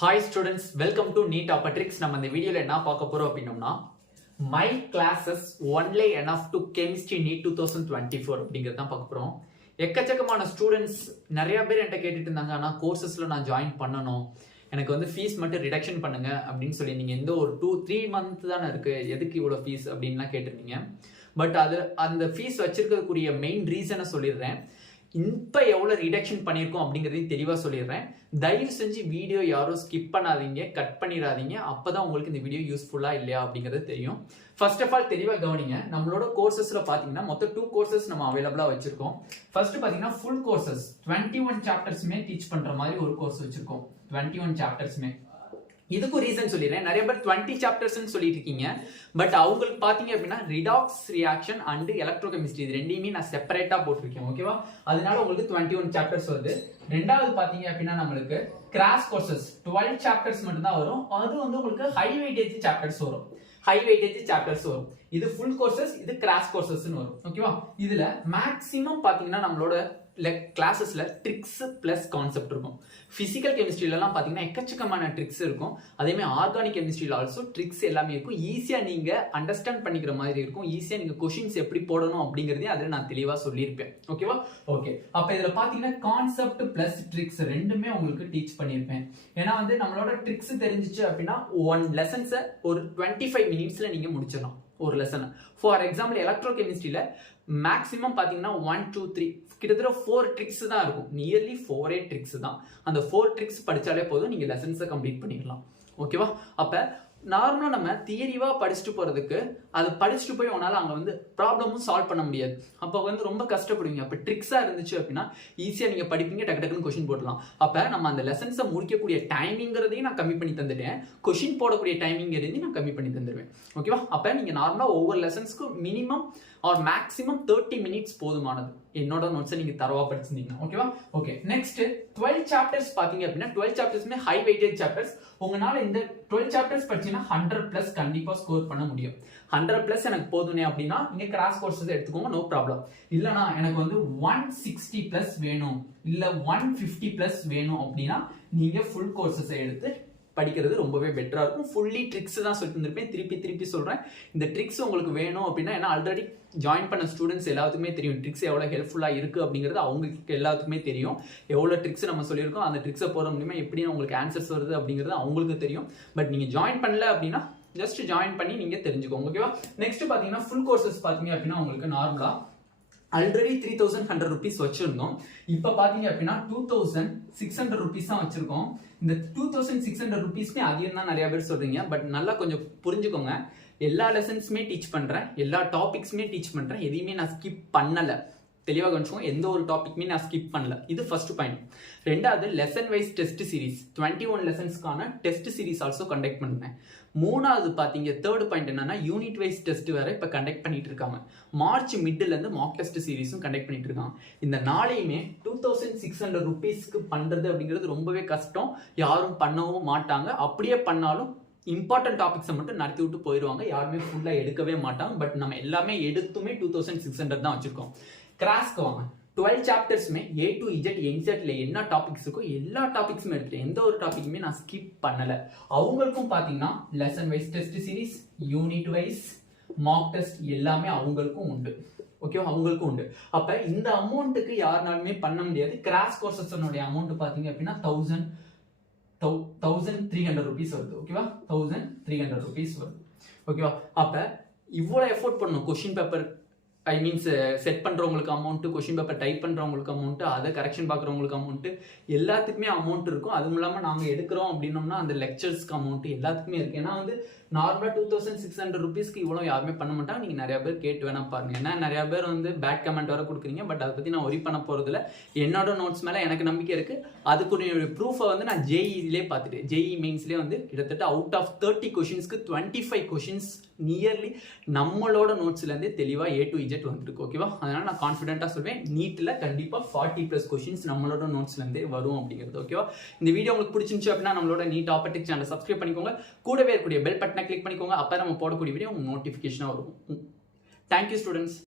Hi students, welcome to NEET Optics. நம்ம இந்த வீடியோல என்ன பார்க்க போறோம் அப்படின்னா my classes only enough to chemistry NEET 2024 அப்படிங்கறத தான் பார்க்க போறோம். எக்கச்சக்கமான ஸ்டூடண்ட்ஸ் நிறைய பேர் என்கிட்ட கேட்டுட்டு இருந்தாங்க, ஆனா கோர்சஸ்ல நான் ஜாயின் பண்ணணும், எனக்கு வந்து ஃபீஸ் மட்டும் ரிடக்ஷன் பண்ணுங்க அப்படின்னு சொல்லி நீங்க எந்த ஒரு 2-3 மந்த் தானே இருக்கு, எதுக்கு இவ்வளவு ஃபீஸ் அப்படின்லாம் கேட்டிருந்தீங்க. பட் அது அந்த ஃபீஸ் வச்சிருக்கக்கூடிய மெயின் ரீசனை சொல்லிடுறேன். இப்போ எவ்வளோ ரிடக்ஷன் பண்ணியிருக்கோம் அப்படிங்கிறதையும் தெளிவாக சொல்லிடுறேன். தயவு செஞ்சு வீடியோ யாரும் ஸ்கிப் பண்ணாதீங்க, கட் பண்ணிடாதீங்க. அப்போ தான் உங்களுக்கு இந்த வீடியோ யூஸ்ஃபுல்லாக இல்லையா அப்படிங்கிறது தெரியும். ஃபர்ஸ்ட் ஆஃப் ஆல் தெளிவாக கவனிங்க. நம்மளோட கோர்சஸில் பார்த்தீங்கன்னா மொத்தம் 2 கோர்சஸ் நம்ம அவைலபிளாக வச்சிருக்கோம். ஃபர்ஸ்ட் பார்த்தீங்கன்னா ஃபுல் கோர்சஸ் 21 சாப்டர்ஸுமே டீச் பண்ணுற மாதிரி ஒரு கோர்ஸ் வச்சிருக்கோம். 21 சாப்டர்ஸுமே. இதுக்கும் ரீசன் சொல்லிடுறேன். நிறைய பேர் 20 சாப்டர்ஸ் சொல்லிட்டு இருக்கீங்க. பட் அவங்களுக்கு பாத்தீங்க அப்படின்னா ரிடாக்ஸ் ரியாக்ஷன் அண்ட் எலக்ட்ரோகெமிஸ்ட்ரி இது ரெண்டையுமே நான் செப்பரேட்டா போட்டிருக்கேன். ஓகேவா? அதனால உங்களுக்கு 21 சாப்டர்ஸ் வருது. ரெண்டாவது பாத்தீங்க அப்படின்னா நம்மளுக்கு கிராஷ் கோர்சஸ் 12 சாப்டர்ஸ் மட்டும் தான் வரும். அது வந்து உங்களுக்கு ஹை வெயிட்டேஜ் சாப்டர்ஸ் வரும். இது ஃபுல் கோர்சஸ், இது கிராஷ் கோர்சஸ்னு வரும். ஓகேவா? இதுல மேக்ஸிமம் பாத்தீங்கன்னா நம்மளோட கிளாஸஸ்ல ட்ரிக்ஸ் பிளஸ் கான்செப்ட் இருக்கும். பிசிக்கல் கெமிஸ்ட்ரியிலலாம் பார்த்தீங்கன்னா எக்கச்சக்கமான ட்ரிக்ஸ் இருக்கும். அதேமாதிரி ஆர்கானிக் கெமிஸ்ட்ரியில் ஆல்சோ ட்ரிக்ஸ் எல்லாமே இருக்கும். ஈஸியாக நீங்கள் அண்டர்ஸ்டாண்ட் பண்ணிக்கிற மாதிரி இருக்கும். ஈஸியாக நீங்கள் கொஷின்ஸ் எப்படி போடணும் அப்படிங்கிறதையும் அதில் நான் தெளிவாக சொல்லியிருப்பேன். ஓகேவா? ஓகே. அப்போ இதில் பார்த்தீங்கன்னா கான்செப்ட் பிளஸ் ட்ரிக்ஸ் ரெண்டுமே உங்களுக்கு டீச் பண்ணியிருப்பேன். ஏன்னா வந்து நம்மளோட ட்ரிக்ஸ் தெரிஞ்சிச்சு அப்படின்னா 1 லெசன்ஸை ஒரு 25 மினிட்ஸில் நீங்கள் முடிச்சிடலாம் ஒரு லெசனை. ஃபார் எக்ஸாம்பிள் எலக்ட்ரோ கெமிஸ்ட்ரியில் மேக்ஸிமம் பார்த்தீங்கன்னா 1, 2, 3 கிட்டத்தட்ட 4 ட்ரிக்ஸ் தான் இருக்கும். நியர்லி 4 ட்ரிக்ஸ் தான். அந்த 4 ட்ரிக்ஸ் படிச்சாலே போதும், நீங்க லெசன்ஸை கம்ப்ளீட் பண்ணிடலாம். ஓகேவா? அப்ப நார்மலா நம்ம தியரிவா படிச்சுட்டு போறதுக்கு அதை படிச்சுட்டு போய் உன்னால அங்க வந்து ப்ராப்ளமும் சால்வ் பண்ண முடியாது. அப்ப வந்து ரொம்ப கஷ்டப்படுவீங்க. அப்ப ட்ரிக்ஸா இருந்துச்சு அப்படின்னா ஈஸியா நீங்க படிப்பீங்க, டக்கு டக்குன்னு கொஸ்டின் போடலாம். அப்ப நம்ம அந்த லெசன்ஸை முடிக்கக்கூடிய டைமிங்கிறதையும் நான் கம்மி பண்ணி தந்துட்டேன், கொஸ்டின் போடக்கூடிய டைமிங்கிறதையும் நான் கம்மி பண்ணி தந்துடுவேன். ஓகேவா? அப்ப நீங்க நார்மலா ஒவ்வொரு லெசன்ஸ்க்கு மினிமம் ஆர் மேக்ஸிமம் 30 மினிட்ஸ் போதுமானது. என்னோட நோட்ஸை நீங்க தரவா படிச்சிருந்தீங்க. ஓகேவா? ஓகே. நெக்ஸ்ட் 12 சாப்டர்ஸ் பாத்தீங்க அப்படின்னா 12 சாப்டர்ஸ்மே ஹை வெயிட்டேஜ் சாப்டர்ஸ். உங்களால இந்த 12 சாப்டர்ஸ் படிச்சீங்கன்னா 100+ கண்டிப்பா ஸ்கோர் பண்ண முடியும். 100+ எனக்கு போதுனே அப்படின்னா நீங்க கிராஷ் கோர்சஸ் எடுத்துக்கோங்க, நோ ப்ராப்ளம். இல்லனா எனக்கு வந்து 160+ வேணும், இல்ல 150+ வேணும் அப்படின்னா நீங்க ஃபுல் கோர்சஸ் எடுத்து படிக்கிறது ரொம்பவே பெட்டரா இருக்கும். ஃபுல்லி ட்ரிக்ஸ் தான் சொல்லிட்டு இருந்திருப்பேன். திருப்பி சொல்றேன். இந்த ட்ரிக்ஸ் உங்களுக்கு வேணும் அப்படின்னா, ஏன்னா ஆல்ரெடி ஜாயின் பண்ண ஸ்டூடெண்ட்ஸ் எல்லாத்துக்குமே தெரியும் ட்ரிக்ஸ் எவ்வளவு ஹெல்ப்ஃபுல்லா இருக்கு அப்படிங்கிறது அவங்களுக்கு எல்லாத்துக்குமே தெரியும். எவ்வளவு ட்ரிக்ஸ் நம்ம சொல்லியிருக்கோம், அந்த ட்ரிக்ஸை போற மூலமா எப்படி உங்களுக்கு ஆன்சர்ஸ் வருது அப்படிங்கிறது அவங்களுக்கு தெரியும். பட் நீங்க ஜாயின் பண்ணல அப்படின்னா ஜஸ்ட் ஜாயின் பண்ணி நீங்க தெரிஞ்சுக்கோங்க. ஓகேவா? நெக்ஸ்ட் பாத்தீங்கன்னா ஃபுல் கோர்சஸ் பாத்தீங்க அப்படின்னா உங்களுக்கு நார்மலா ஆல்ரெடி 3100 rupees வச்சிருந்தோம். இப்ப பாத்தீங்க அப்படின்னா 2600 rupees தான் வச்சிருக்கோம். இந்த 2600 rupeesமே அதிகம் தான் நிறைய பேர் சொல்றீங்க. பட் நல்லா கொஞ்சம் புரிஞ்சுக்கோங்க. எல்லா லெசன்ஸுமே டீச் பண்றேன், எல்லா டாபிக்ஸுமே டீச் பண்றேன், எதையுமே நான் ஸ்கிப் பண்ணல. தெளிவாக கவனிச்சுக்கோங்க, எந்த ஒரு டாபிக்மே நான் ஸ்கிப் பண்ணல. இது ஃபர்ஸ்ட் பாயிண்ட். ரெண்டாவது லெசன் வைஸ் டெஸ்ட் சீரிஸ் 21 லெசன்ஸ்க்கான டெஸ்ட் சீரிஸ் ஆல்சோ கண்டக்ட் பண்ணேன். மூணாவது பாத்தீங்க தேர்ட் பாயிண்ட் என்னன்னா யூனிட் வைஸ் டெஸ்ட் வேற இப்ப கண்டக்ட் பண்ணிட்டு இருக்காங்க. மார்ச் மிட்ல இருந்து மார்க் டெஸ்ட் சீரிஸும் கண்டக்ட் பண்ணிட்டு இருக்காங்க. இந்த நாளையுமே 2600 rupeesக்கு பண்றது அப்படிங்கிறது ரொம்பவே கஷ்டம். யாரும் பண்ணவும் மாட்டாங்க. அப்படியே பண்ணாலும் இம்பார்ட்டன்ட் டாபிக்ஸை மட்டும் நடத்தி விட்டு போயிடுவாங்க. யாருமே ஃபுல்லா எடுக்கவே மாட்டாங்க. பட் நம்ம எல்லாமே எடுத்துமே 2600 தான் வச்சிருக்கோம். கிராஸ்க்கு வாங்க. 12 சாப்டர்ஸ்மே A to Z என்செட்ல என்ன டாபிக்ஸ் இருக்கோ எல்லா டாபிக்ஸுமே எடுத்துட்டேன். எந்த ஒரு டாபிக்குமே நான் ஸ்கிப் பண்ணல. அவங்களுக்கும் பாத்தீங்கன்னா lesson wise test series, unit wise mark test எல்லாமே அவங்களுக்கும் உண்டு. ஓகேவா? அவங்களுக்கும் உண்டு. அப்ப இந்த அமௌண்ட்டுக்கு யாருனாலுமே பண்ண முடியாது. கிராஷ் கோர்சஸ் அமௌண்ட் பாத்தீங்க அப்படின்னா 1300 rupees வருது. ஓகேவா? 1300 rupees வருது. ஓகேவா? அப்ப இவ்வளவு எஃபோர்ட் பண்ணணும். கொஸ்டின் பேப்பர் செட் பண்றவங்களுக்கு அமௌண்ட், கொஸ்டின் பேப்பர் டைப் பண்றவங்களுக்கு அமௌண்ட், அதை கரெக்ஷன் பாக்குறவங்களுக்கு அமௌண்ட், எல்லாத்துக்குமே அமௌண்ட் இருக்கும். அதுவும் இல்லாம நாங்க எடுக்கிறோம் அப்படின்னோம்னா அந்த லெக்சர்ஸ்க்கு அமௌண்ட் எல்லாத்துக்குமே இருக்கு. ஏன்னா வந்து நார்மலா 2600 rupeesக்கு இவ்வளவு யாருமே பண்ண மாட்டாங்க. நீங்க நிறைய பேர் கேட்டு வேணா பாருங்க. ஏன்னா நிறைய பேர் வந்து பேட் கமெண்ட் வர கொடுக்குறீங்க. பட் அதை பத்தி நான் ஒரி பண்ண போறது இல்ல. என்னோட நோட்ஸ் மேல எனக்கு நம்பிக்கை இருக்கு. அதுக்குரிய ப்ரூஃபை வந்து நான் ஜேஇலே பார்த்துட்டேன். ஜேஇ மெயின்ஸ்லேயே வந்து கிட்டத்தட்ட அவுட் ஆஃப் 30 கொஷின்ஸ்க்கு 25 கொஷின்ஸ் நியர்லி நம்மளோட நோட்ஸ்ல இருந்தே தெளிவா A to Z வந்துருக்கு. ஓகேவா? அதனால நான் கான்ஃபிடென்ட்டா சொல்வேன், நீட்ல கண்டிப்பா 40+ கொஷின்ஸ் நம்மளோட நோட்ஸ்ல இருந்தே வரும் அப்படிங்கிறது. ஓகேவா? இந்த வீடியோ உங்களுக்கு பிடிச்சிருந்துச்சு அப்படின்னா நம்மளோட நீட் ஆப்பர்டிக் சேனலை சப்ஸ்கிரைப் பண்ணிக்கோங்க. கூடவே இருக்கக்கூடிய பெல் பட்டனை கிளிக் பண்ணிக்கோங்க. அப்போ நம்ம போடக்கூடிய வீடியோ உங்களுக்கு நோட்டிஃபிகேஷனாக வரும். Thank you students.